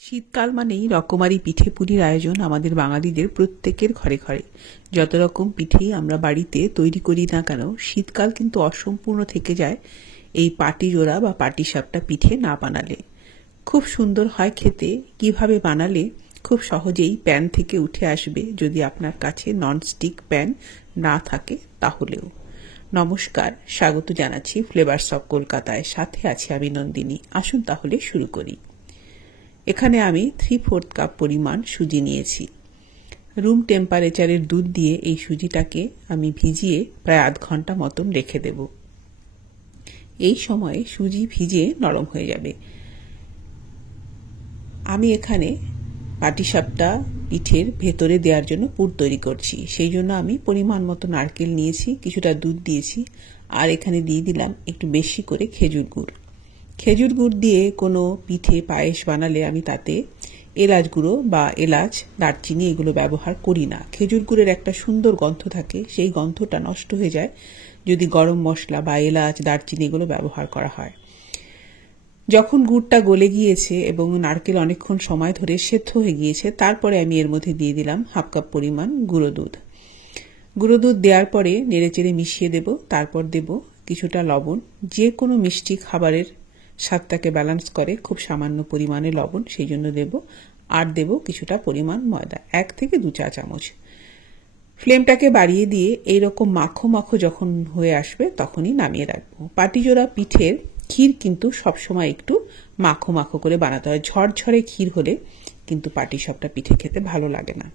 শীতকাল মানেই রকমারি পিঠে পুলির আয়োজন আমাদের বাঙালিদের প্রত্যেকের ঘরে ঘরে। যত রকম পিঠেই আমরা বাড়িতে তৈরি করি না কেন, শীতকাল কিন্তু অসম্পূর্ণ থেকে যায় এই পাটিজোড়া বা পাটিসাপটা পিঠে না বানালে। খুব সুন্দর হয় খেতে। কিভাবে বানালে খুব সহজেই প্যান থেকে উঠে আসবে যদি আপনার কাছে ননস্টিক প্যান না থাকে তাহলেও। নমস্কার, স্বাগত জানাচ্ছি ফ্লেভারস অফ কলকাতায়। সাথে আছি আমি নন্দিনী। আসুন তাহলে শুরু করি। এখানে আমি 3/4 কাপ পরিমাণ সুজি নিয়েছি। রুম টেম্পারেচারের দুধ দিয়ে এই সুজিটাকে আমি ভিজিয়ে প্রায় আধ ঘন্টা মতন রেখে দেব। এই সময়ে সুজি ভিজে নরম হয়ে যাবে। আমি এখানে পাটিসাপটা পিঠের ভেতরে দেওয়ার জন্য পুর তৈরি করছি। সেই জন্য আমি পরিমাণ মতো নারকেল নিয়েছি, কিছুটা দুধ দিয়েছি, আর এখানে দিয়ে দিলাম একটু বেশি করে খেজুর গুড়। খেজুর গুড় দিয়ে কোনো পিঠে পায়েস বানালে আমি তাতে এলাচ গুঁড়ো বা এলাচ, দারচিনি এগুলো ব্যবহার করি না। খেজুর গুড়ের একটা সুন্দর গন্ধ থাকে, সেই গন্ধটা নষ্ট হয়ে যায় যদি গরম মশলা বা এলাচ, দারচিনি এগুলো ব্যবহার করা হয়। যখন গুড়টা গলে গিয়েছে এবং নারকেল অনেকক্ষণ সময় ধরে সেদ্ধ হয়ে গিয়েছে, তারপরে আমি এর মধ্যে দিয়ে দিলাম 1/2 কাপ পরিমাণ গুঁড়ো দুধ। গুঁড়ো দুধ দেওয়ার পরে নেড়েচেড়ে মিশিয়ে দেব। তারপর দেব কিছুটা লবণ। যে কোনো মিষ্টি খাবারের স্বাদটাকে ব্যালেন্স করে খুব সামান্য পরিমাণে লবণ, সেই জন্য দেব। আর দেব কিছুটা পরিমাণ ময়দা, 1 থেকে 2 চা চামচ। ফ্লেমটাকে বাড়িয়ে দিয়ে এইরকম মাখো মাখো যখন হয়ে আসবে তখনই নামিয়ে রাখবো। পাটিজোড়া পিঠের ক্ষীর কিন্তু সবসময় একটু মাখো মাখো করে বানাতে হয়। ঝরঝরে ক্ষীর হলে কিন্তু পাটিসাপটা পিঠে খেতে ভালো লাগে না।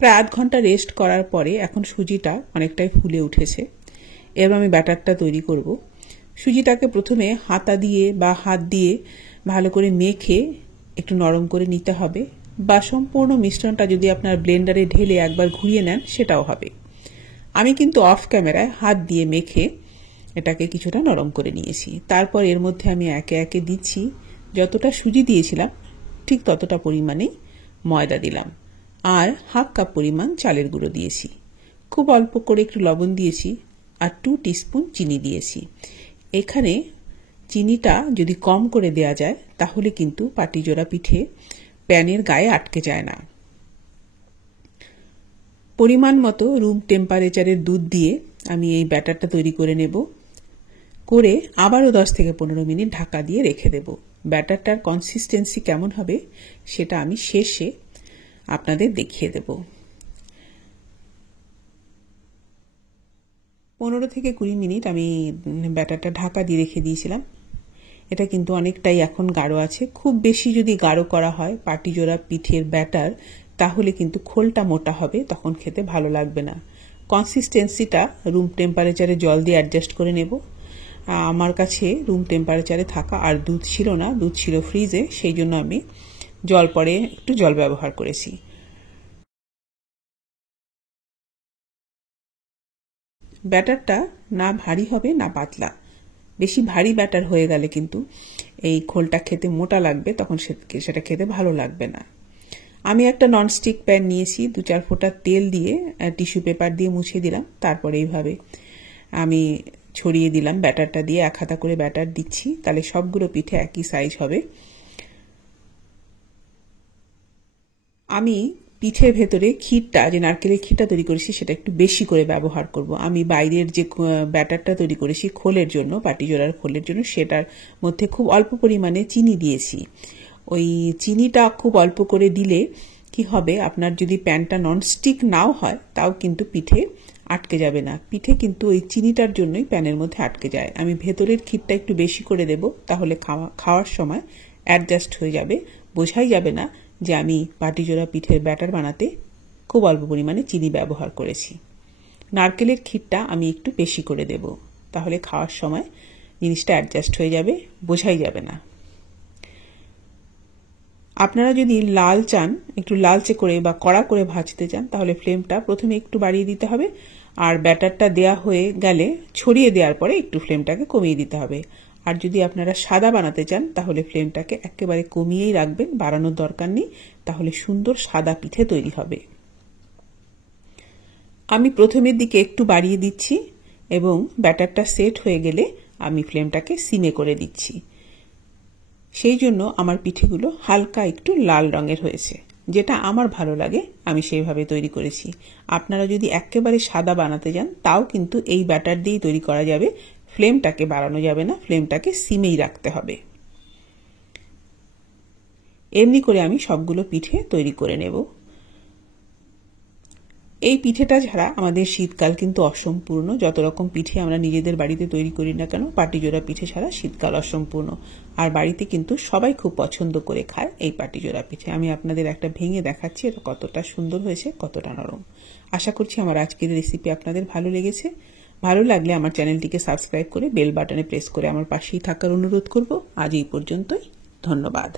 প্রায় আধ ঘন্টা রেস্ট করার পরে এখন সুজিটা অনেকটাই ফুলে উঠেছে। এবার আমি ব্যাটারটা তৈরি করব। সুজিটাকে প্রথমে হাতা দিয়ে বা হাত দিয়ে ভালো করে মেখে একটু নরম করে নিতে হবে, বা সম্পূর্ণ মিশ্রণটা যদি আপনার ব্লেন্ডারে ঢেলে একবার ঘুরিয়ে নেন সেটাও হবে। আমি কিন্তু অফ ক্যামেরায় হাত দিয়ে মেখে এটাকে কিছুটা নরম করে নিয়েছি। তারপর এর মধ্যে আমি একে একে দিচ্ছি, যতটা সুজি দিয়েছিলাম ঠিক ততটা পরিমাণে ময়দা দিলাম, আর 1/2 কাপ পরিমাণ চালের গুঁড়ো দিয়েছি। খুব অল্প করে একটু লবণ দিয়েছি, আর 2 টিস্পুন চিনি দিয়েছি। এখানে চিনিটা যদি কম করে দেয়া যায় তাহলে কিন্তু পাটিজোড়া পিঠে প্যানের গায়ে আটকে যায় না। পরিমাণ মতো রুম টেম্পারেচারের দুধ দিয়ে আমি এই ব্যাটারটা তৈরি করে নেব। করে আবারও 10 থেকে 15 মিনিট ঢাকা দিয়ে রেখে দেব। ব্যাটারটার কনসিস্টেন্সি কেমন হবে সেটা আমি শেষে আপনাদের দেখিয়ে দেব। 15 থেকে 20 মিনিট আমি ব্যাটারটা ঢাকা দিয়ে রেখে দিয়েছিলাম। এটা কিন্তু অনেকটাই এখন গাঢ় আছে। খুব বেশি যদি গাঢ় করা হয় পাটিজোড়া পিঠের ব্যাটার, তাহলে কিন্তু খোলটা মোটা হবে, তখন খেতে ভালো লাগবে না। কনসিস্টেন্সিটা রুম টেম্পারেচারে জল দিয়ে অ্যাডজাস্ট করে নেব। আমার কাছে রুম টেম্পারেচারে থাকা আর দুধ ছিল না, দুধ ছিল ফ্রিজে, সেই জন্য আমি পরে একটু জল ব্যবহার করেছি। ব্যাটারটা না ভারী হবে না পাতলা। বেশি ভারী ব্যাটার হয়ে গেলে কিন্তু এই খোলটা খেতে মোটা লাগবে, তখন সেটা খেতে ভালো লাগবে না। আমি একটা ননস্টিক প্যান নিয়েছি, 2-4 ফোঁটা তেল দিয়ে টিস্যু পেপার দিয়ে মুছে দিলাম। তারপরে এইভাবে আমি ছড়িয়ে দিলাম ব্যাটারটা দিয়ে। 1 হাতা করে ব্যাটার দিচ্ছি, তাহলে সবগুলো পিঠে একই সাইজ হবে। আমি পিঠের ভেতরে ক্ষীরটা, যে নারকেলের ক্ষীরটা তৈরি করেছি, সেটা একটু বেশি করে ব্যবহার করব। আমি বাইরের যে ব্যাটারটা তৈরি করেছি খোলের জন্য, পাটিজোড়ার খোলের জন্য, সেটার মধ্যে খুব অল্প পরিমাণে চিনি দিয়েছি। ওই চিনিটা খুব অল্প করে দিলে কি হবে, আপনার যদি প্যানটা ননস্টিক নাও হয় তাও কিন্তু পিঠে আটকে যাবে না। পিঠে কিন্তু ওই চিনিটার জন্যই প্যানের মধ্যে আটকে যায়। আমি ভেতরের ক্ষীরটা একটু বেশি করে দেব, তাহলে খাওয়ার সময় অ্যাডজাস্ট হয়ে যাবে, বোঝাই যাবে না যে আমি পাটিজোড়া পিঠের ব্যাটার বানাতে খুব অল্প পরিমাণে চিনি ব্যবহার করেছি। নারকেলের ক্ষীরটা আমি একটু বেশি করে দেব, তাহলে খাওয়ার সময় জিনিসটা অ্যাডজাস্ট হয়ে যাবে, বোঝাই যাবে না। আপনারা যদি লাল চান, একটু লালচে করে বা কড়া করে ভাজতে চান, তাহলে ফ্লেমটা প্রথমে একটু বাড়িয়ে দিতে হবে, আর ব্যাটারটা দেয়া হয়ে গেলে ছড়িয়ে দেওয়ার পরে একটু ফ্লেমটাকে কমিয়ে দিতে হবে। আর যদি আপনারা সাদা বানাতে চান তাহলে ফ্লেমটাকে একেবারে কমিয়েই রাখবেন, বাড়ানোর দরকার নেই, তাহলে সুন্দর সাদা পিঠে তৈরি হবে। আমি প্রথমের দিকে একটু বাড়িয়ে দিচ্ছি এবং ব্যাটারটা সেট হয়ে গেলে আমি ফ্লেমটাকে সিমে করে দিচ্ছি। সেই জন্য আমার পিঠেগুলো হালকা একটু লাল রঙের হয়েছে, যেটা আমার ভালো লাগে আমি সেইভাবে তৈরি করেছি। আপনারা যদি একেবারে সাদা বানাতে যান তাও কিন্তু এই ব্যাটার দিয়েই তৈরি করা যাবে, ফ্লেমটাকে বাড়ানো যাবে না, ফ্লেমটাকে সিমেই রাখতে হবে। এমনি করে আমি সবগুলো পিঠে তৈরি করে নেব। এই পিঠেটা ছাড়া আমাদের শীতকাল কিন্তু অসম্পূর্ণ। যত রকম পিঠে আমরা নিজেদের বাড়িতে তৈরি করি না কেন, পাটিজোড়া পিঠে ছাড়া শীতকাল অসম্পূর্ণ। আর বাড়িতে কিন্তু সবাই খুব পছন্দ করে খায় এই পাটিজোড়া পিঠে। আমি আপনাদের একটা ভেঙে দেখাচ্ছি এটা কতটা সুন্দর হয়েছে, কতটা নরম। আশা করছি আমার আজকের রেসিপি আপনাদের ভালো লেগেছে। ভালো লাগলে আমার চ্যানেলটিকে সাবস্ক্রাইব করে বেল বাটনে প্রেস করে আমার পাশেই থাকার অনুরোধ করব। আজ এই পর্যন্তই, ধন্যবাদ।